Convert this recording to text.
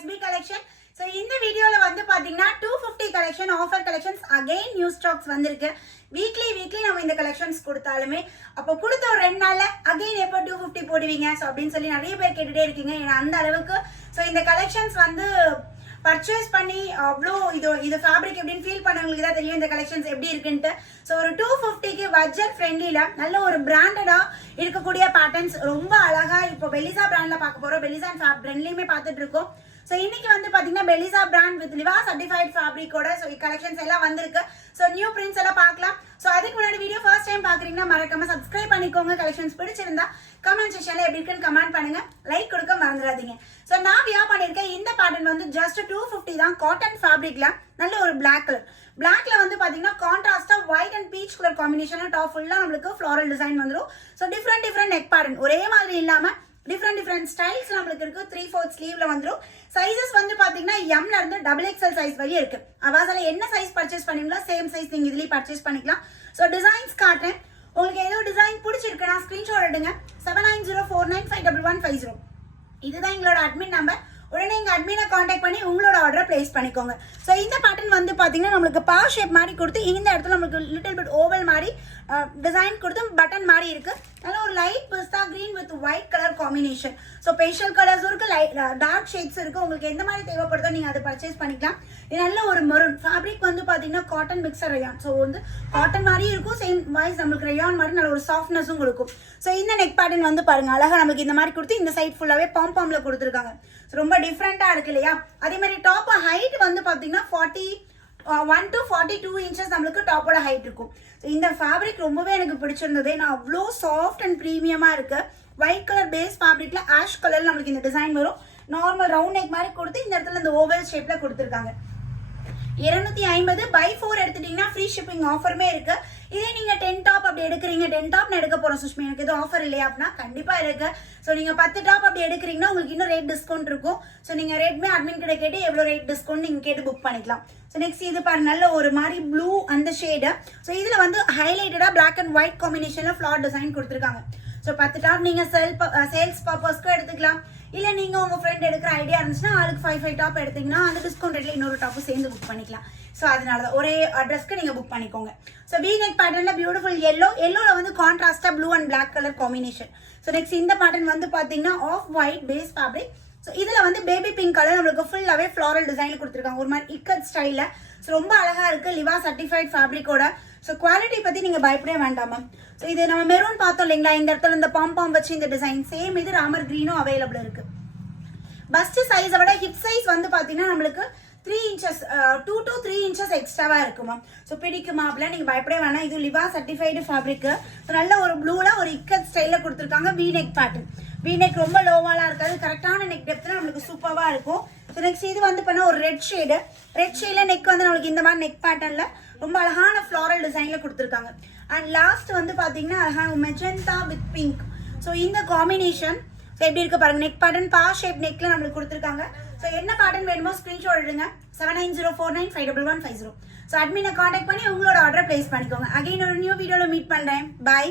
SB collection. So இந்த வீடியோல வந்து பாத்தீங்கன்னா 250 collection offer collections again new stocks வந்திருக்கு. வீக்லி நம்ம இந்த collections கொடுத்தாலுமே அப்போ கொடுத்த ஒரு 2 நாள்ல again எப்போ 250 போடுவீங்க சோ அப்படினு சொல்லி நிறைய பேர் கேட்டுட்டே இருக்கீங்க. ஏன்னா அந்த அளவுக்கு சோ இந்த collections வந்து பர்ச்சேஸ் பண்ணி அவ்வளோ இது ஃபேப்ரிக் எப்படின்னு ஃபீல் பண்ணவங்களுக்கு தான் தெரியும் இந்த கலெக்ஷன்ஸ் எப்படி இருக்குன்ட்டு. ஸோ ஒரு 250க்கு பட்ஜெட் ஃப்ரெண்ட்லியில் நல்ல ஒரு பிராண்டடாக இருக்கக்கூடிய பேட்டர்ன்ஸ் ரொம்ப அழகா இப்போ பெலிசா பிராண்ட்ல பார்க்க போறோம். பெலிசா அண்ட் ரெண்டுலையுமே பார்த்துட்டு இருக்கோம். ஸோ இன்னைக்கு வந்து பார்த்தீங்கன்னா பெலிசா பிராண்ட் வித் லிவா சர்டிஃபைட் ஃபேப்ரிக்கோட ஸோ கலெக்ஷன்ஸ் எல்லாம் வந்திருக்கு. ஸோ நியூ பிரிண்ட்ஸ் எல்லாம் பார்க்கலாம். ஸோ அதுக்கு முன்னாடி வீடியோ ஃபர்ஸ்ட் டைம் பார்க்குறீங்கன்னா மறக்காம சப்ஸ்கிரைப் பண்ணிக்கோங்க. கலெக்ஷன்ஸ் பிடிச்சிருந்தா கமெண்ட் செக்ஷன்ல எப்படி இருக்குன்னு கமெண்ட் பண்ணுங்க. லைக் கொடுக்க மறந்துடாதீங்க. ஸோ நான் வியர் பண்ணியிருக்கேன் இந்த பேட்டர்ன் வந்து ஜஸ்ட் 250 தான். காட்டன் ஃபேப்ரிக்ல நல்ல ஒரு பிளாக் கலர். பிளாக்ல வந்து பாத்தீங்கன்னா கான்ட்ராஸ்டா ஒயிட் அண்ட் பீச் கலர் காம்பினேஷன்ல டாப் ஃபுல்லா நம்மளுக்கு ஃப்ளாரல் டிசைன் வந்துடும். ஸோ டிஃப்ரெண்ட் நெக் பேட்டர்ன் ஒரே மாதிரி இல்லாம டிஃப்ரெண்ட் ஸ்டைல்ஸ் நம்மளுக்கு இருக்கு. 3/4 ஸ்லீவ்ல வந்துடும். சைஸஸ் வந்து பாத்தீங்கன்னா எம்ல இருந்து XXL சைஸ் வரையும் இருக்கு. அவாசால என்ன சைஸ் பர்ச்சேஸ் பண்ணீங்களோ சேம் சைஸ் நீங்க இதுலயே பர்ச்சேஸ் பண்ணிக்கலாம். ஸோ டிசைன்ஸ் காட்டுறேன். உங்களுக்கு ஏதோ டிசைன் பிடிச்சிருக்குன்னா ஸ்கிரீன்ஷாட் எடுங்க. 7904951150 இதுதான் எங்களோட அட்மின் நம்பர். உடனே எங்க அட்மினை காண்டாக்ட் பண்ணி உங்களோட ஆர்டரை பிளேஸ் பண்ணிக்கோங்க. ஸோ இந்த பேட்டர்ன் வந்து பாத்தீங்கன்னா நம்மளுக்கு பா ஷேப் மாதிரி கொடுத்து இந்த இடத்துல நம்மளுக்கு லிட்டில் பிட் ஓவல் மாதிரி டிசைன் கொடுத்து பட்டன் மாதிரி இருக்கு. நல்ல ஒரு light pista green with white colour combination. So பேஷியல் கலர்ஸும் இருக்கு, டார்க் ஷேட்ஸ் இருக்கு. உங்களுக்கு எந்த மாதிரி தேவைப்படுதோ நீங்க அதை பர்ச்சேஸ் பண்ணிக்கலாம். இது நல்ல ஒரு மெரூன் ஃபேப்ரிக் வந்து பாத்தீங்கன்னா காட்டன் மிக்சர் ரயான். ஸோ வந்து காட்டன் மாதிரி இருக்கும், சேம் வாய்ஸ் நம்மளுக்கு ரயான் மாதிரி நல்ல ஒரு சாஃப்ட்னஸும் கொடுக்கும். ஸோ இந்த நெக் பேட்டர்ன் வந்து பாருங்க அழகா நமக்கு இந்த மாதிரி கொடுத்து இந்த சைட் ஃபுல்லாவே பாம்பாம்ல கொடுத்துருக்காங்க. ரொம்ப டிஃப்ரெண்டா இருக்கு இல்லையா? அதே மாதிரி டாப் ஹைட் வந்து பாத்தீங்கன்னா 41 to 42 இன்ச்சஸ் நம்மளுக்கு டாப்போட ஹைட் இருக்கும். இந்த ஃபேப்ரிக் ரொம்பவே எனக்கு பிடிச்சிருந்தது. நான் அவ்வளோ சாஃப்ட் அண்ட் ப்ரீமியமா இருக்கு. ஒயிட் கலர் பேஸ் ஃபேப்ரிக்ல ஆஷ் கலர்ல நம்மளுக்கு இந்த டிசைன் வரும். நார்மல் ரவுண்ட் நெக் மாதிரி கொடுத்து இந்த இடத்துல இந்த ஓவல் ஷேப்ல கொடுத்துருக்காங்க. 250 by 4 எடுத்துட்டீங்கன்னா ஃப்ரீ ஷிப்பிங் ஆஃபருமே இருக்கு. இதே நீங்க 10 டாப் அப்படி எடுக்கிறீங்க, 10 டாப் நான் எடுக்க போறேன் சுஷ்மி எனக்கு எதுவும் ஆஃபர் இல்லையா அப்படின்னா கண்டிப்பா இருக்கு. ஸோ நீங்க 10 டாப் அப்படி எடுக்கிறீங்கன்னா உங்களுக்கு இன்னும் ரேட் டிஸ்கவுண்ட் இருக்கும். ஸோ நீங்க ரேட்மே அட்மின் கிட்ட கேட்டு எவ்வளவு ரேட் டிஸ்கவுண்ட் நீங்க கேட்டு புக் பண்ணிக்கலாம். ஸோ நெக்ஸ்ட் இது பாருங்க நல்ல ஒரு மாதிரி ப்ளூ அந்த ஷேடு. ஸோ இதுல வந்து ஹைலைட்டடா பிளாக் அண்ட் ஒயிட் காம்பினேஷன்ல ஃபிளார் டிசைன் கொடுத்துருக்காங்க. ஸோ 10 டாப் நீங்க சேல்ஸ் பர்பஸ்க்கு எடுத்துக்கலாம். இல்ல நீங்க உங்க ஃப்ரெண்ட் எடுக்கிற ஐடியா இருந்துச்சுன்னா அதுக்கு 5 டாப் எடுத்தீங்கன்னா அந்த டிஸ்கவுண்ட் ரேட்ல இன்னொரு டாப் சேர்ந்து புக் பண்ணிக்கலாம். ஸோ அதனால ஒரே அட்ரஸ்க்கு நீங்க புக் பண்ணிக்கோங்க. ஸோ வி நெக் பேட்டர்ன்ல பியூட்டிஃபுல் எல்லோல வந்து கான்ட்ராஸ்டா blue and black colour combination. So next இந்த பேட்டர்ன் வந்து பாத்தீங்கன்னா off white base fabric. So இதுல வந்து பேபி பிங்க் கலர் நம்மளுக்கு ஃபுல்லாவே ஃபிளாரல் டிசைன் கொடுத்துருக்காங்க ஒரு மாதிரி இக்கட் ஸ்டைல்ல. ஸோ ரொம்ப அழகா இருக்கு லிவா சர்டிஃபைட் ஃபேப்ரிக்கோட. ஸோ குவாலிட்டி பத்தி நீங்க பயப்படவே வேண்டாம் மேம். ஸோ இது நம்ம மெரூன் பார்த்தோம் இல்லைங்களா, இந்த இடத்துல இந்த பாம் வச்சு இந்த டிசைன் சேம் இது ராமர் கிரீனும் அவைலபிள் இருக்கு. பஸ்ட் சைஸை விட ஹிப் சைஸ் வந்து பாத்தீங்கன்னா நம்மளுக்கு 3 இன்ச்சஸ் 2 to 3 இன்ச்சஸ் எக்ஸ்ட்ராவா இருக்குமா. ஸோ பிடிக்குமா அப்படிலாம் நீங்க பயப்படவே வேணாம். இது லிவா சர்டிஃபைடு ஃபேப்ரிக். நல்ல ஒரு ப்ளூல ஒரு இக்கட் ஸ்டைல்ல கொடுத்துருக்காங்க. We neck pattern. We neck ரொம்ப லோவாலாம் இருக்காது, கரெக்டான நெக் டெப்த்ல நம்மளுக்கு சூப்பரா இருக்கும். ஸோ நெக்ஸ்ட் இது வந்து பண்ண ஒரு ரெட் ஷேட்ல நெக் வந்து நம்மளுக்கு இந்த மாதிரி நெக் பேட்டர்ன்ல ரொம்ப அழகான ஃபிளாரல் டிசைன்ல கொடுத்துருக்காங்க. அண்ட் லாஸ்ட் வந்து பாத்தீங்கன்னா அழகான மெஜந்தா வித் பிங்க். ஸோ இந்த காம்பினேஷன் எப்படி இருக்கு பாருங்க. நெக் பேட்டர்ன் பா ஷேப் நெக்ல நம்மளுக்கு கொடுத்துருக்காங்க. ஸோ என்ன பேட்டர்ன் வேணுமோ ஸ்கிரீன்ஷாட் எடுங்க. 7904951150. ஸோ அட்மினை காண்டாக்ட் பண்ணி உங்களோட ஆர்டர் பிளேஸ் பண்ணிக்கோங்க. அகைன் ஒரு நியூ வீடியோல மீட் பண்றேன். பை.